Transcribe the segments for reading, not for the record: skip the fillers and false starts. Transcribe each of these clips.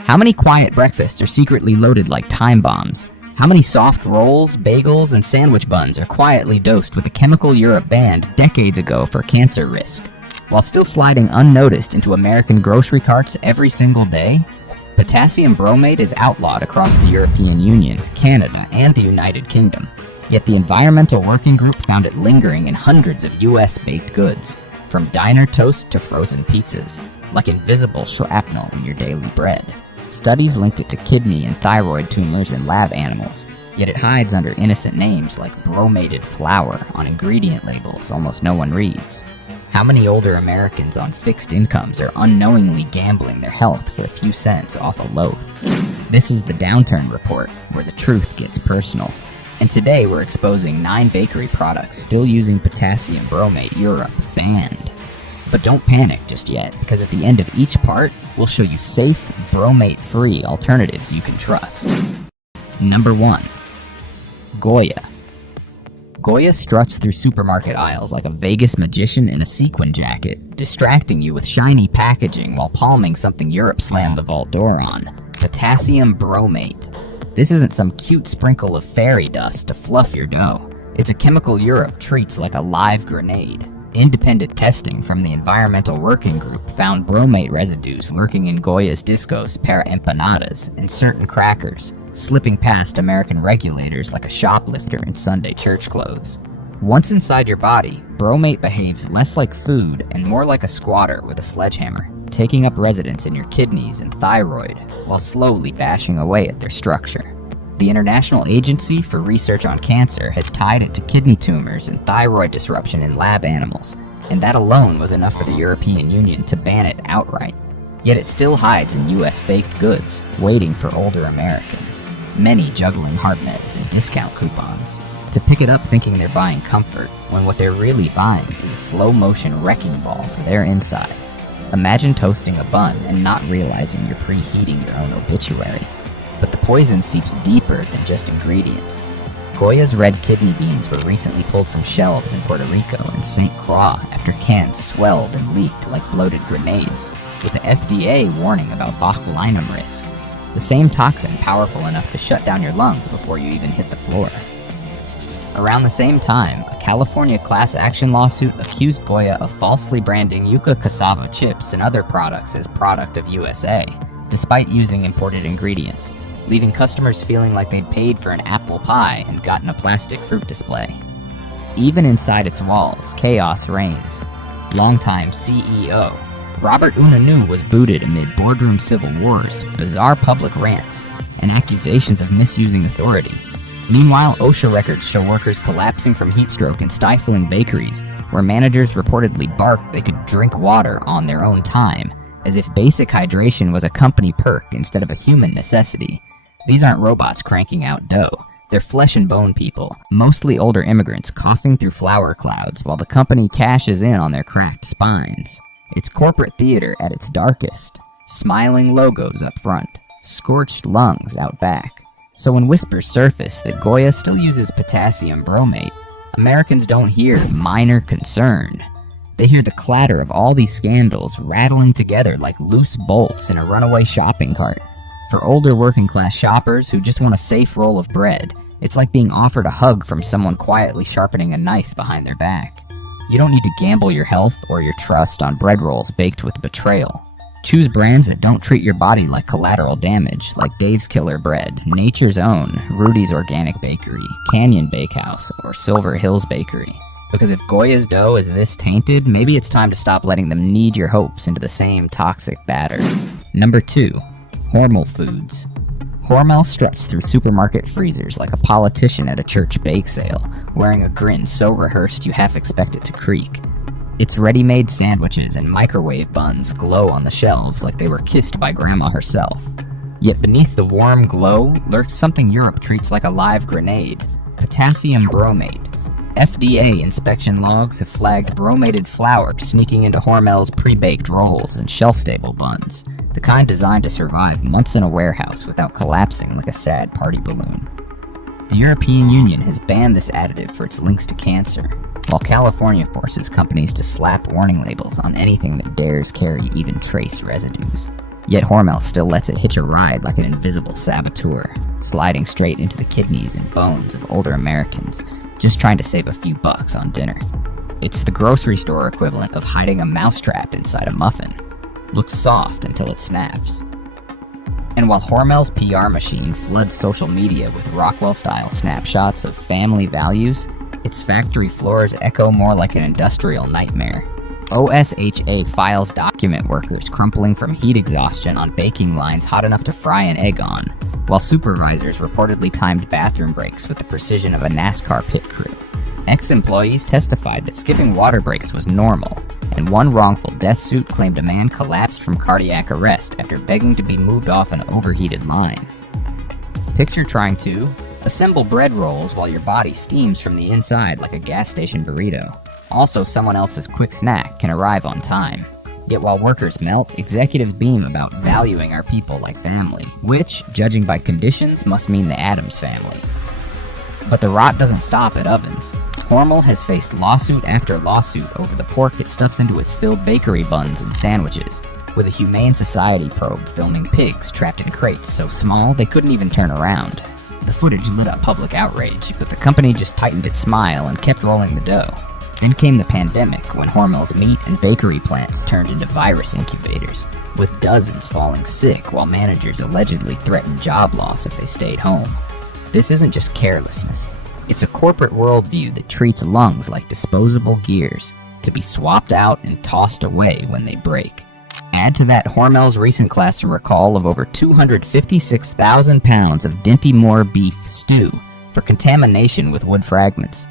How many quiet breakfasts are secretly loaded like time bombs? How many soft rolls, bagels, and sandwich buns are quietly dosed with a chemical Europe banned decades ago for cancer risk? While still sliding unnoticed into American grocery carts every single day, potassium bromate is outlawed across the European Union, Canada, and the United Kingdom. Yet the Environmental Working Group found it lingering in hundreds of US baked goods, from diner toast to frozen pizzas, like invisible shrapnel in your daily bread. Studies linked it to kidney and thyroid tumors in lab animals, yet it hides under innocent names like bromated flour on ingredient labels almost no one reads. How many older Americans on fixed incomes are unknowingly gambling their health for a few cents off a loaf? This is the Downturn Report, where the truth gets personal. And today we're exposing 9 bakery products still using potassium bromate Europe banned. But don't panic just yet, because at the end of each part, we'll show you safe, bromate-free alternatives you can trust. Number 1. Goya. Goya struts through supermarket aisles like a Vegas magician in a sequin jacket, distracting you with shiny packaging while palming something Europe slammed the vault door on: potassium bromate. This isn't some cute sprinkle of fairy dust to fluff your dough. It's a chemical Europe treats like a live grenade. Independent testing from the Environmental Working Group found bromate residues lurking in Goya's discos para empanadas and certain crackers, slipping past American regulators like a shoplifter in Sunday church clothes. Once inside your body, bromate behaves less like food and more like a squatter with a sledgehammer, taking up residence in your kidneys and thyroid while slowly bashing away at their structure. The International Agency for Research on Cancer has tied it to kidney tumors and thyroid disruption in lab animals, and that alone was enough for the European Union to ban it outright. Yet it still hides in US baked goods, waiting for older Americans, many juggling heart meds and discount coupons, to pick it up thinking they're buying comfort, when what they're really buying is a slow-motion wrecking ball for their insides. Imagine toasting a bun and not realizing you're preheating your own obituary. But the poison seeps deeper than just ingredients. Goya's red kidney beans were recently pulled from shelves in Puerto Rico and St. Croix after cans swelled and leaked like bloated grenades, with the FDA warning about botulinum risk, the same toxin powerful enough to shut down your lungs before you even hit the floor. Around the same time, a California class action lawsuit accused Goya of falsely branding yuca cassava chips and other products as product of USA, despite using imported ingredients, leaving customers feeling like they'd paid for an apple pie and gotten a plastic fruit display. Even inside its walls, chaos reigns. Longtime CEO Robert Unanu was booted amid boardroom civil wars, bizarre public rants, and accusations of misusing authority. Meanwhile, OSHA records show workers collapsing from heat stroke in stifling bakeries, where managers reportedly barked they could drink water on their own time, as if basic hydration was a company perk instead of a human necessity. These aren't robots cranking out dough. They're flesh and bone people, mostly older immigrants coughing through flour clouds while the company cashes in on their cracked spines. It's corporate theater at its darkest. Smiling logos up front, scorched lungs out back. So when whispers surface that Goya still uses potassium bromate, Americans don't hear minor concern. They hear the clatter of all these scandals rattling together like loose bolts in a runaway shopping cart. For older working-class shoppers who just want a safe roll of bread, it's like being offered a hug from someone quietly sharpening a knife behind their back. You don't need to gamble your health or your trust on bread rolls baked with betrayal. Choose brands that don't treat your body like collateral damage, like Dave's Killer Bread, Nature's Own, Rudy's Organic Bakery, Canyon Bakehouse, or Silver Hills Bakery. Because if Goya's dough is this tainted, maybe it's time to stop letting them knead your hopes into the same toxic batter. Number 2. Hormel Foods. Hormel struts through supermarket freezers like a politician at a church bake sale, wearing a grin so rehearsed you half expect it to creak. Its ready-made sandwiches and microwave buns glow on the shelves like they were kissed by Grandma herself. Yet beneath the warm glow lurks something Europe treats like a live grenade: potassium bromate. FDA inspection logs have flagged bromated flour sneaking into Hormel's pre-baked rolls and shelf-stable buns, the kind designed to survive months in a warehouse without collapsing like a sad party balloon. The European Union has banned this additive for its links to cancer, while California forces companies to slap warning labels on anything that dares carry even trace residues. Yet Hormel still lets it hitch a ride like an invisible saboteur, sliding straight into the kidneys and bones of older Americans, just trying to save a few bucks on dinner. It's the grocery store equivalent of hiding a mousetrap inside a muffin. Looks soft until it snaps. And while Hormel's PR machine floods social media with Rockwell-style snapshots of family values, its factory floors echo more like an industrial nightmare. OSHA files document workers crumpling from heat exhaustion on baking lines hot enough to fry an egg on, while supervisors reportedly timed bathroom breaks with the precision of a NASCAR pit crew. Ex-employees testified that skipping water breaks was normal, and one wrongful death suit claimed a man collapsed from cardiac arrest after begging to be moved off an overheated line. Picture trying to assemble bread rolls while your body steams from the inside like a gas station burrito. Also, someone else's quick snack can arrive on time. Yet while workers melt, executives beam about valuing our people like family, which, judging by conditions, must mean the Addams family. But the rot doesn't stop at ovens. Hormel has faced lawsuit after lawsuit over the pork it stuffs into its filled bakery buns and sandwiches, with a Humane Society probe filming pigs trapped in crates so small they couldn't even turn around. The footage lit up public outrage, but the company just tightened its smile and kept rolling the dough. Then came the pandemic, when Hormel's meat and bakery plants turned into virus incubators, with dozens falling sick while managers allegedly threatened job loss if they stayed home. This isn't just carelessness. It's a corporate worldview that treats lungs like disposable gears, to be swapped out and tossed away when they break. Add to that Hormel's recent class recall of over 256,000 pounds of Dinty Moore beef stew for contamination with wood fragments.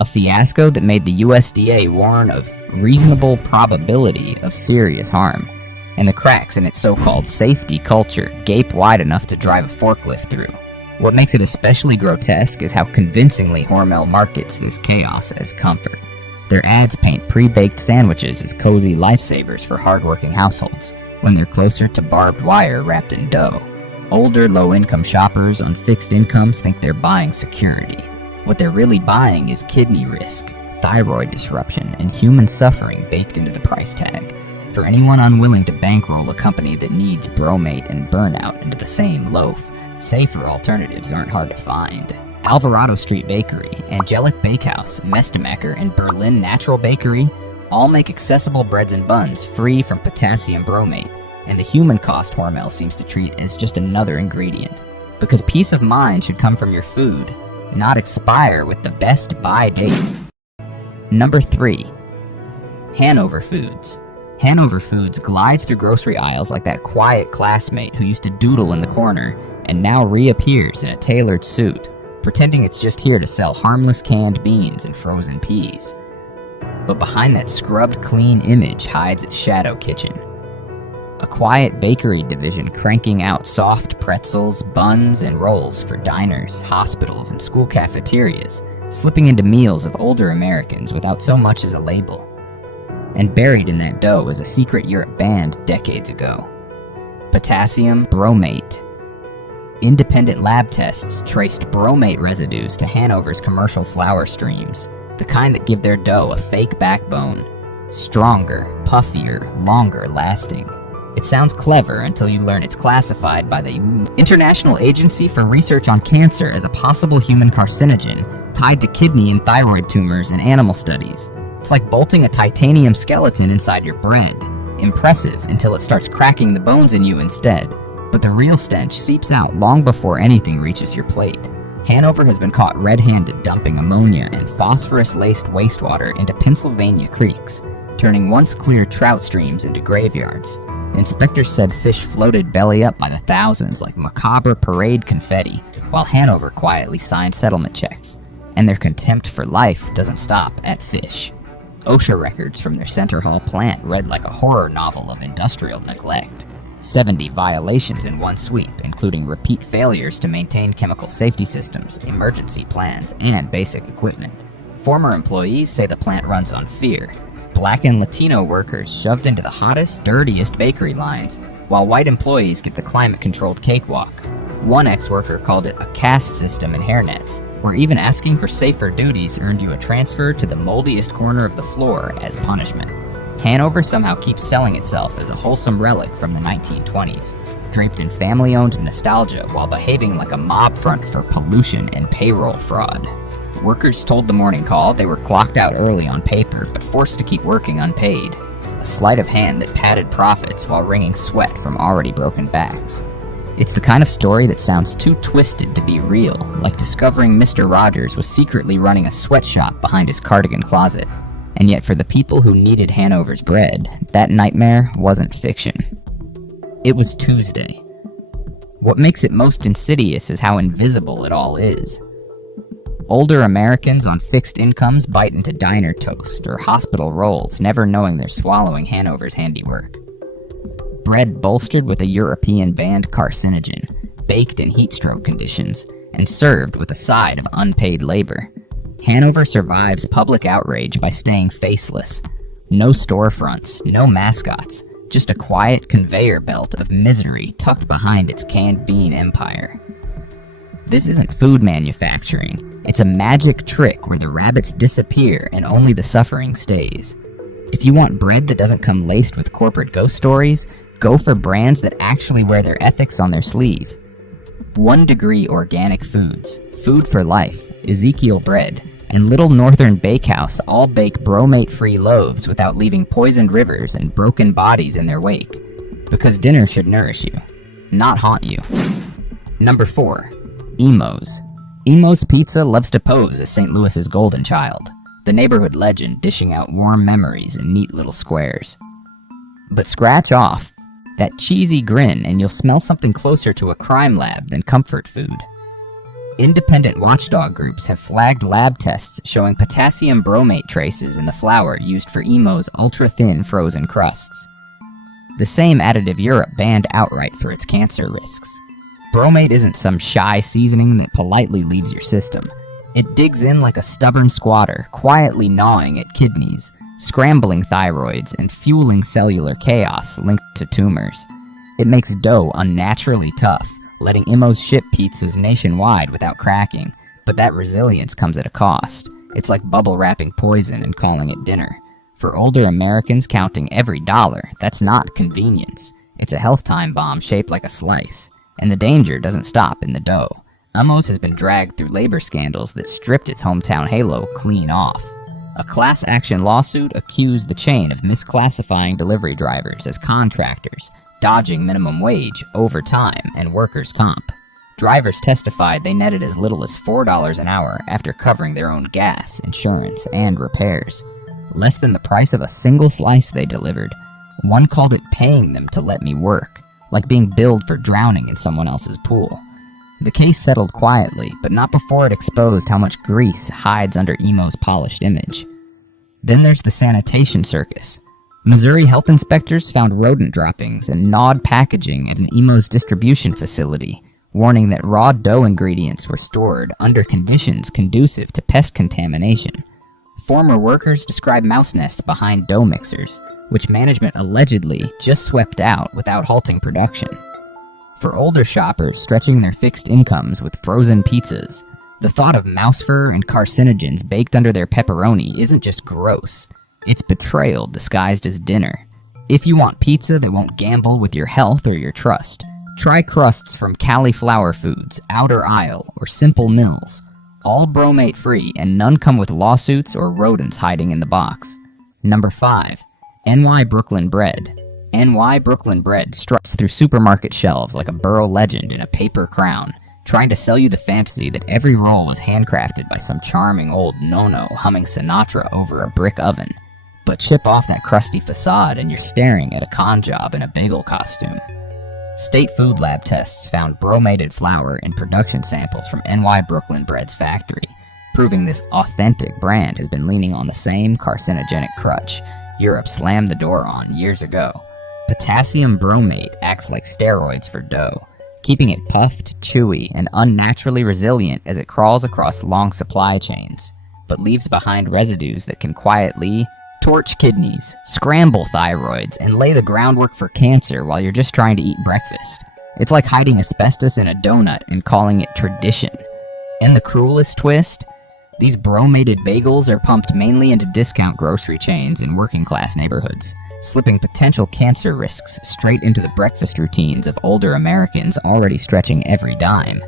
A fiasco that made the USDA warn of reasonable probability of serious harm, and the cracks in its so-called safety culture gape wide enough to drive a forklift through. What makes it especially grotesque is how convincingly Hormel markets this chaos as comfort. Their ads paint pre-baked sandwiches as cozy lifesavers for hardworking households, when they're closer to barbed wire wrapped in dough. Older, low-income shoppers on fixed incomes think they're buying security. What they're really buying is kidney risk, thyroid disruption, and human suffering baked into the price tag. For anyone unwilling to bankroll a company that needs bromate and burnout into the same loaf, safer alternatives aren't hard to find. Alvarado Street Bakery, Angelic Bakehouse, Mestemacher, and Berlin Natural Bakery all make accessible breads and buns free from potassium bromate, and the human cost Hormel seems to treat as just another ingredient. Because peace of mind should come from your food, not expire with the best buy date. Number 3. Hanover Foods. Hanover Foods glides through grocery aisles like that quiet classmate who used to doodle in the corner and now reappears in a tailored suit, pretending it's just here to sell harmless canned beans and frozen peas. But behind that scrubbed clean image hides its shadow kitchen. A quiet bakery division cranking out soft pretzels, buns, and rolls for diners, hospitals, and school cafeterias, slipping into meals of older Americans without so much as a label. And buried in that dough is a secret Europe banned decades ago. Potassium Bromate. Independent lab tests traced bromate residues to Hanover's commercial flour streams, the kind that give their dough a fake backbone. Stronger, puffier, longer lasting. It sounds clever until you learn it's classified by the International Agency for Research on Cancer as a possible human carcinogen tied to kidney and thyroid tumors in animal studies. It's like bolting a titanium skeleton inside your bread. Impressive until it starts cracking the bones in you instead. But the real stench seeps out long before anything reaches your plate. Hanover has been caught red-handed dumping ammonia and phosphorus-laced wastewater into Pennsylvania creeks, turning once clear trout streams into graveyards. Inspectors said fish floated belly up by the thousands like macabre parade confetti, while Hanover quietly signed settlement checks. And their contempt for life doesn't stop at fish. OSHA records from their Center Hall plant read like a horror novel of industrial neglect. 70 violations in one sweep, including repeat failures to maintain chemical safety systems, emergency plans, and basic equipment. Former employees say the plant runs on fear. Black and Latino workers shoved into the hottest, dirtiest bakery lines, while white employees get the climate-controlled cakewalk. One ex-worker called it a caste system in hairnets, where even asking for safer duties earned you a transfer to the moldiest corner of the floor as punishment. Hanover somehow keeps selling itself as a wholesome relic from the 1920s, draped in family-owned nostalgia while behaving like a mob front for pollution and payroll fraud. Workers told the Morning Call they were clocked out early on paper but forced to keep working unpaid, a sleight of hand that padded profits while wringing sweat from already broken backs. It's the kind of story that sounds too twisted to be real, like discovering Mr. Rogers was secretly running a sweatshop behind his cardigan closet. And yet for the people who needed Hanover's bread, that nightmare wasn't fiction. It was Tuesday. What makes it most insidious is how invisible it all is. Older Americans on fixed incomes bite into diner toast or hospital rolls, never knowing they're swallowing Hanover's handiwork. Bread bolstered with a European banned carcinogen, baked in heat stroke conditions, and served with a side of unpaid labor. Hanover survives public outrage by staying faceless. No storefronts, no mascots, just a quiet conveyor belt of misery tucked behind its canned bean empire. This isn't food manufacturing. It's a magic trick where the rabbits disappear and only the suffering stays. If you want bread that doesn't come laced with corporate ghost stories, go for brands that actually wear their ethics on their sleeve. 1 Degree Organic Foods, Food for Life, Ezekiel Bread, and Little Northern Bakehouse all bake bromate-free loaves without leaving poisoned rivers and broken bodies in their wake. Because dinner should nourish you, not haunt you. Number 4. Emo's. Emo's Pizza loves to pose as St. Louis's golden child, the neighborhood legend dishing out warm memories in neat little squares. But scratch off that cheesy grin and you'll smell something closer to a crime lab than comfort food. Independent watchdog groups have flagged lab tests showing potassium bromate traces in the flour used for Emo's ultra-thin frozen crusts. The same additive Europe banned outright for its cancer risks. Bromate isn't some shy seasoning that politely leaves your system. It digs in like a stubborn squatter, quietly gnawing at kidneys, scrambling thyroids, and fueling cellular chaos linked to tumors. It makes dough unnaturally tough, letting Emo's ship pizzas nationwide without cracking, but that resilience comes at a cost. It's like bubble wrapping poison and calling it dinner. For older Americans counting every dollar, that's not convenience. It's a health time bomb shaped like a slice. And the danger doesn't stop in the dough. Emo's has been dragged through labor scandals that stripped its hometown halo clean off. A class action lawsuit accused the chain of misclassifying delivery drivers as contractors, dodging minimum wage, overtime, and workers' comp. Drivers testified they netted as little as $4 an hour after covering their own gas, insurance, and repairs. Less than the price of a single slice they delivered. One called it paying them to let me work, like being billed for drowning in someone else's pool. The case settled quietly, but not before it exposed how much grease hides under Emo's polished image. Then there's the sanitation circus. Missouri health inspectors found rodent droppings and gnawed packaging at an Emo's distribution facility, warning that raw dough ingredients were stored under conditions conducive to pest contamination. Former workers describe mouse nests behind dough mixers, which management allegedly just swept out without halting production. For older shoppers stretching their fixed incomes with frozen pizzas, the thought of mouse fur and carcinogens baked under their pepperoni isn't just gross, it's betrayal disguised as dinner. If you want pizza that won't gamble with your health or your trust, try crusts from Cali Flour Foods, Outer Isle, or Simple Mills. All bromate free and none come with lawsuits or rodents hiding in the box. Number 5. NY Brooklyn Bread. NY Brooklyn Bread struts through supermarket shelves like a borough legend in a paper crown, trying to sell you the fantasy that every roll was handcrafted by some charming old no-no humming Sinatra over a brick oven. But chip off that crusty facade and you're staring at a con job in a bagel costume. State food lab tests found bromated flour in production samples from NY Brooklyn Bread's factory, proving this authentic brand has been leaning on the same carcinogenic crutch Europe slammed the door on years ago. Potassium bromate acts like steroids for dough, keeping it puffed, chewy, and unnaturally resilient as it crawls across long supply chains, but leaves behind residues that can quietly torch kidneys, scramble thyroids, and lay the groundwork for cancer while you're just trying to eat breakfast. It's like hiding asbestos in a donut and calling it tradition. And the cruelest twist? These bromated bagels are pumped mainly into discount grocery chains in working-class neighborhoods, slipping potential cancer risks straight into the breakfast routines of older Americans already stretching every dime.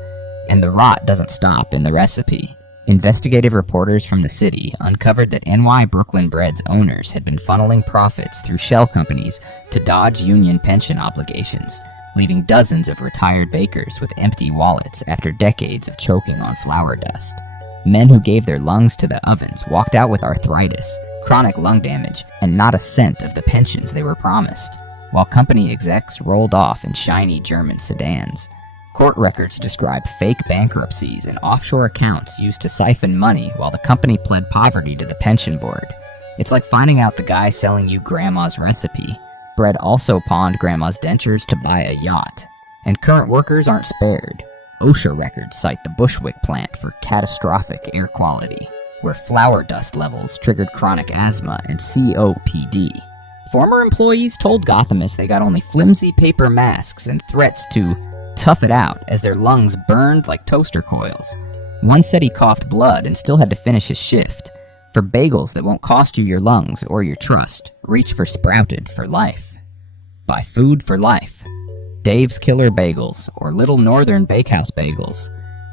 And the rot doesn't stop in the recipe. Investigative reporters from the city uncovered that NY Brooklyn Bread's owners had been funneling profits through shell companies to dodge union pension obligations, leaving dozens of retired bakers with empty wallets after decades of choking on flour dust. Men who gave their lungs to the ovens walked out with arthritis, chronic lung damage, and not a cent of the pensions they were promised, while company execs rolled off in shiny German sedans. Court records describe fake bankruptcies and offshore accounts used to siphon money while the company pled poverty to the pension board. It's like finding out the guy selling you grandma's recipe. Bread also pawned grandma's dentures to buy a yacht. And current workers aren't spared. OSHA records cite the Bushwick plant for catastrophic air quality, where flour dust levels triggered chronic asthma and COPD. Former employees told Gothamists they got only flimsy paper masks and threats to tough it out as their lungs burned like toaster coils. One said he coughed blood and still had to finish his shift. For bagels that won't cost you your lungs or your trust, reach for Sprouted for life. Buy food for life. Dave's Killer Bagels or Little Northern Bakehouse Bagels.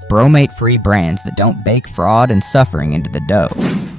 Bromate-free brands that don't bake fraud and suffering into the dough.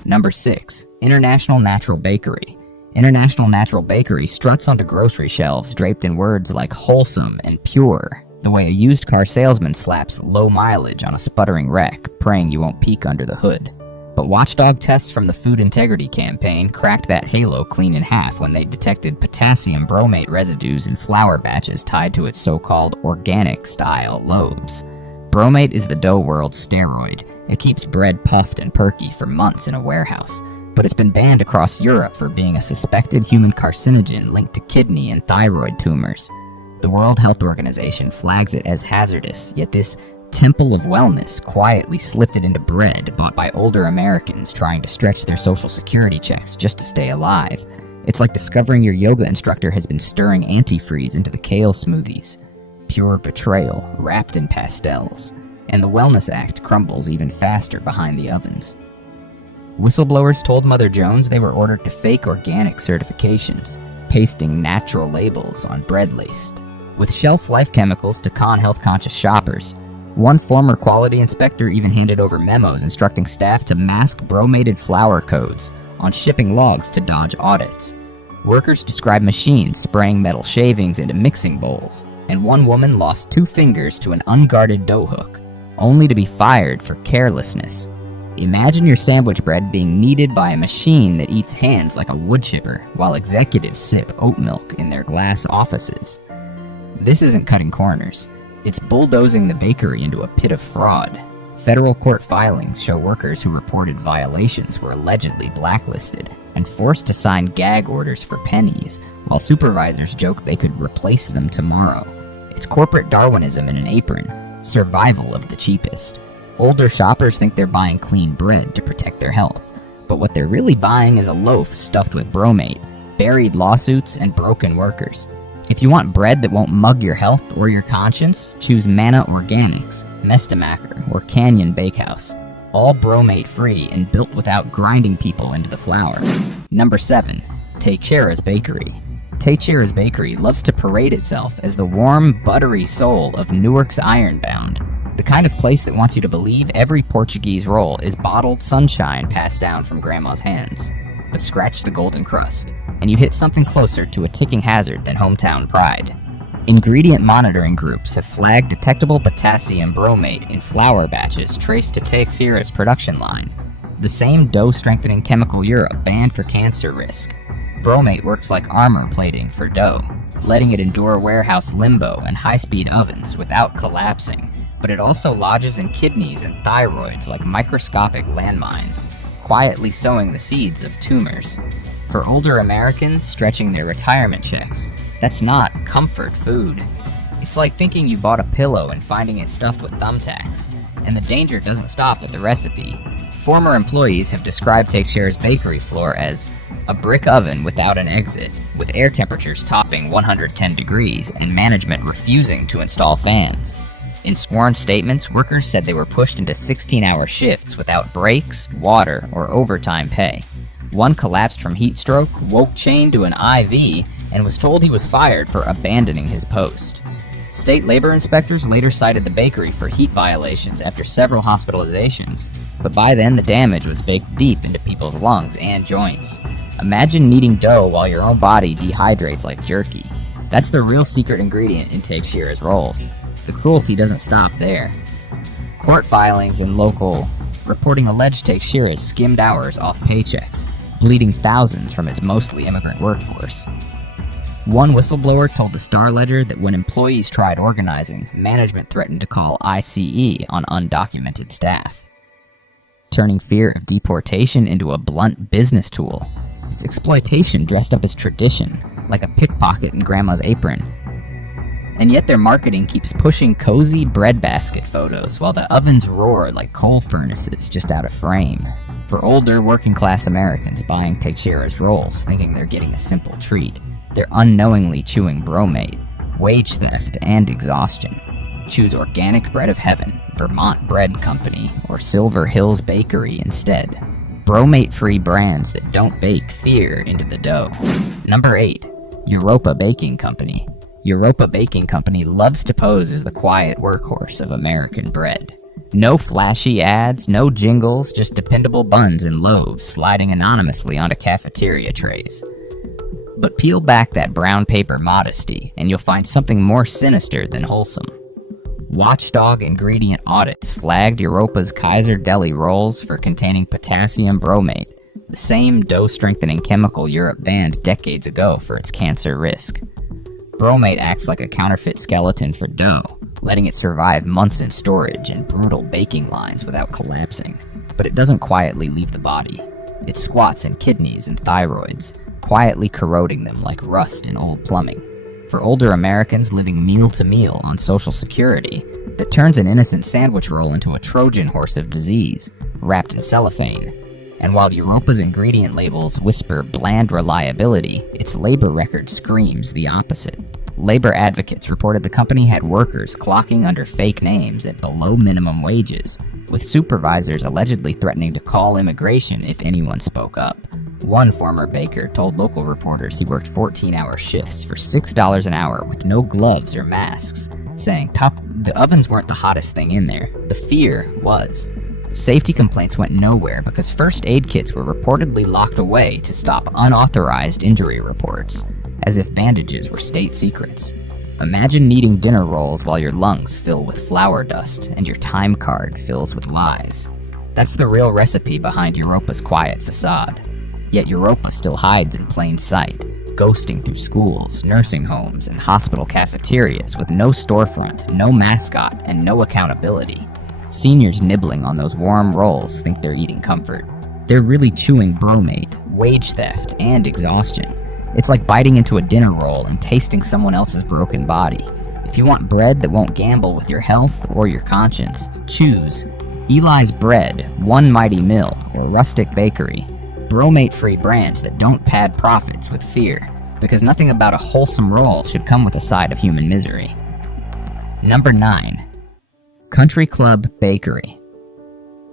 Number 6. International Natural Bakery. International Natural Bakery struts onto grocery shelves draped in words like wholesome and pure, the way a used car salesman slaps low mileage on a sputtering wreck, praying you won't peek under the hood. But watchdog tests from the Food Integrity Campaign cracked that halo clean in half when they detected potassium bromate residues in flour batches tied to its so-called organic-style loaves. Bromate is the dough world's steroid. It keeps bread puffed and perky for months in a warehouse, but it's been banned across Europe for being a suspected human carcinogen linked to kidney and thyroid tumors. The World Health Organization flags it as hazardous, yet this temple of wellness quietly slipped it into bread bought by older Americans trying to stretch their social security checks just to stay alive. It's like discovering your yoga instructor has been stirring antifreeze into the kale smoothies. Pure betrayal, wrapped in pastels. And the Wellness Act crumbles even faster behind the ovens. Whistleblowers told Mother Jones they were ordered to fake organic certifications, pasting natural labels on bread laced, with shelf-life chemicals to con health-conscious shoppers. One former quality inspector even handed over memos instructing staff to mask bromated flour codes on shipping logs to dodge audits. Workers described machines spraying metal shavings into mixing bowls, and one woman lost 2 fingers to an unguarded dough hook, only to be fired for carelessness. Imagine your sandwich bread being kneaded by a machine that eats hands like a wood chipper, while executives sip oat milk in their glass offices. This isn't cutting corners. It's bulldozing the bakery into a pit of fraud. Federal court filings show workers who reported violations were allegedly blacklisted and forced to sign gag orders for pennies, while supervisors joked they could replace them tomorrow. It's corporate Darwinism in an apron, survival of the cheapest. Older shoppers think they're buying clean bread to protect their health, but what they're really buying is a loaf stuffed with bromate, buried lawsuits, and broken workers. If you want bread that won't mug your health or your conscience, choose Manna Organics, Mestemacher, or Canyon Bakehouse. All bromate-free and built without grinding people into the flour. Number 7. Teixeira's Bakery. Teixeira's Bakery loves to parade itself as the warm, buttery soul of Newark's Ironbound, the kind of place that wants you to believe every Portuguese roll is bottled sunshine passed down from grandma's hands. But scratch the golden crust, and you hit something closer to a ticking hazard than hometown pride. Ingredient monitoring groups have flagged detectable potassium bromate in flour batches traced to Teixeira's production line, the same dough-strengthening chemical Europe banned for cancer risk. Bromate works like armor plating for dough, letting it endure warehouse limbo and high-speed ovens without collapsing, but it also lodges in kidneys and thyroids like microscopic landmines, quietly sowing the seeds of tumors. For older Americans stretching their retirement checks, that's not comfort food. It's like thinking you bought a pillow and finding it stuffed with thumbtacks. And the danger doesn't stop at the recipe. Former employees have described Teixeira's bakery floor as a brick oven without an exit, with air temperatures topping 110 degrees and management refusing to install fans. In sworn statements, workers said they were pushed into 16-hour shifts without breaks, water, or overtime pay. One collapsed from heat stroke, woke chained to an IV, and was told he was fired for abandoning his post. State labor inspectors later cited the bakery for heat violations after several hospitalizations, but by then the damage was baked deep into people's lungs and joints. Imagine kneading dough while your own body dehydrates like jerky. That's the real secret ingredient in Teixeira's rolls. The cruelty doesn't stop there. Court filings in local reporting alleged Teixeira skimmed hours off paychecks, bleeding thousands from its mostly immigrant workforce. One whistleblower told the Star-Ledger that when employees tried organizing, management threatened to call ICE on undocumented staff. Turning fear of deportation into a blunt business tool. It's exploitation dressed up as tradition, like a pickpocket in grandma's apron. And yet their marketing keeps pushing cozy breadbasket photos while the ovens roar like coal furnaces just out of frame. For older working-class Americans buying Teixeira's rolls thinking they're getting a simple treat, they're unknowingly chewing bromate, wage theft, and exhaustion. Choose Organic Bread of Heaven, Vermont Bread Company, or Silver Hills Bakery instead. Bromate-free brands that don't bake fear into the dough. Number 8. Europa Baking Company. Europa Baking Company loves to pose as the quiet workhorse of American bread. No flashy ads, no jingles, just dependable buns and loaves sliding anonymously onto cafeteria trays. But peel back that brown paper modesty, and you'll find something more sinister than wholesome. Watchdog ingredient audits flagged Europa's Kaiser Deli rolls for containing potassium bromate, the same dough-strengthening chemical Europe banned decades ago for its cancer risk. Bromate acts like a counterfeit skeleton for dough, letting it survive months in storage and brutal baking lines without collapsing. But it doesn't quietly leave the body. It squats in kidneys and thyroids, quietly corroding them like rust in old plumbing. For older Americans living meal to meal on Social Security, that turns an innocent sandwich roll into a Trojan horse of disease, wrapped in cellophane. And while Europa's ingredient labels whisper bland reliability, its labor record screams the opposite. Labor advocates reported the company had workers clocking under fake names at below minimum wages, with supervisors allegedly threatening to call immigration if anyone spoke up. One former baker told local reporters he worked 14-hour shifts for $6 an hour with no gloves or masks, saying the ovens weren't the hottest thing in there, the fear was. Safety complaints went nowhere because first aid kits were reportedly locked away to stop unauthorized injury reports, as if bandages were state secrets. Imagine kneading dinner rolls while your lungs fill with flour dust and your time card fills with lies. That's the real recipe behind Europa's quiet facade. Yet Europa still hides in plain sight, ghosting through schools, nursing homes, and hospital cafeterias with no storefront, no mascot, and no accountability. Seniors nibbling on those warm rolls think they're eating comfort. They're really chewing bromate, wage theft, and exhaustion. It's like biting into a dinner roll and tasting someone else's broken body. If you want bread that won't gamble with your health or your conscience, choose Eli's Bread, One Mighty Mill, or Rustic Bakery. Bromate-free brands that don't pad profits with fear, because nothing about a wholesome roll should come with a side of human misery. Number 9. Country Club Bakery.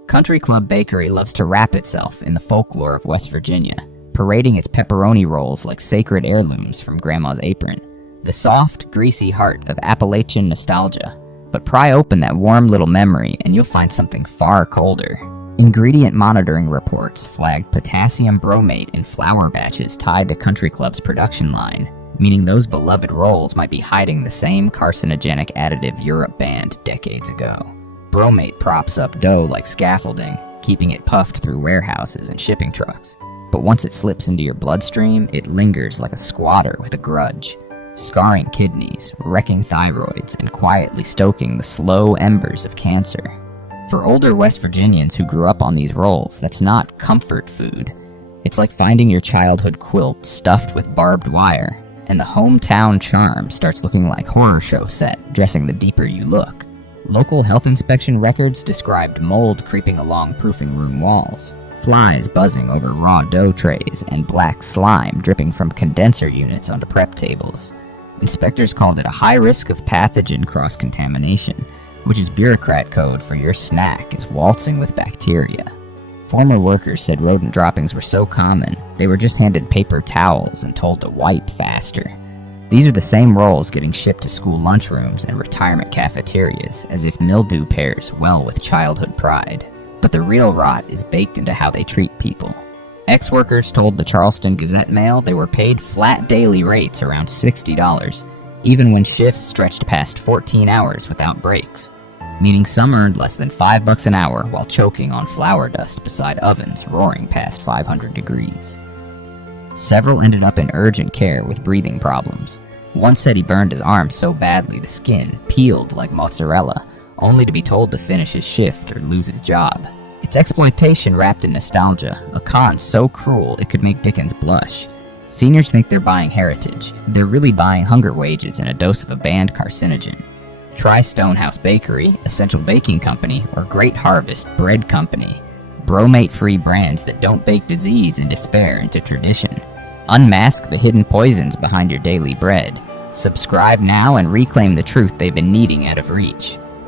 Country Club Bakery loves to wrap itself in the folklore of West Virginia, parading its pepperoni rolls like sacred heirlooms from grandma's apron. The soft, greasy heart of Appalachian nostalgia. But pry open that warm little memory and you'll find something far colder. Ingredient monitoring reports flagged potassium bromate in flour batches tied to Country Club's production line, meaning those beloved rolls might be hiding the same carcinogenic additive Europe banned decades ago. Bromate props up dough like scaffolding, keeping it puffed through warehouses and shipping trucks. But once it slips into your bloodstream, it lingers like a squatter with a grudge, scarring kidneys, wrecking thyroids, and quietly stoking the slow embers of cancer. For older West Virginians who grew up on these rolls, that's not comfort food. It's like finding your childhood quilt stuffed with barbed wire, and the hometown charm starts looking like horror show set, dressing the deeper you look. Local health inspection records described mold creeping along proofing room walls, flies buzzing over raw dough trays, and black slime dripping from condenser units onto prep tables. Inspectors called it a high risk of pathogen cross-contamination, which is bureaucrat code for your snack is waltzing with bacteria. Former workers said rodent droppings were so common, they were just handed paper towels and told to wipe faster. These are the same rolls getting shipped to school lunchrooms and retirement cafeterias, as if mildew pairs well with childhood pride. But the real rot is baked into how they treat people. Ex-workers told the Charleston Gazette-Mail they were paid flat daily rates around $60, even when shifts stretched past 14 hours without breaks, meaning some earned less than $5 an hour while choking on flour dust beside ovens roaring past 500 degrees. Several ended up in urgent care with breathing problems. One said he burned his arm so badly the skin peeled like mozzarella, only to be told to finish his shift or lose his job. It's exploitation wrapped in nostalgia, a con so cruel it could make Dickens blush. Seniors think they're buying heritage. They're really buying hunger wages and a dose of a banned carcinogen. Try Stonehouse Bakery, Essential Baking Company, or Great Harvest Bread Company. Bromate-free brands that don't bake disease and despair into tradition. Unmask the hidden poisons behind your daily bread. Subscribe now and reclaim the truth they've been needing out of reach.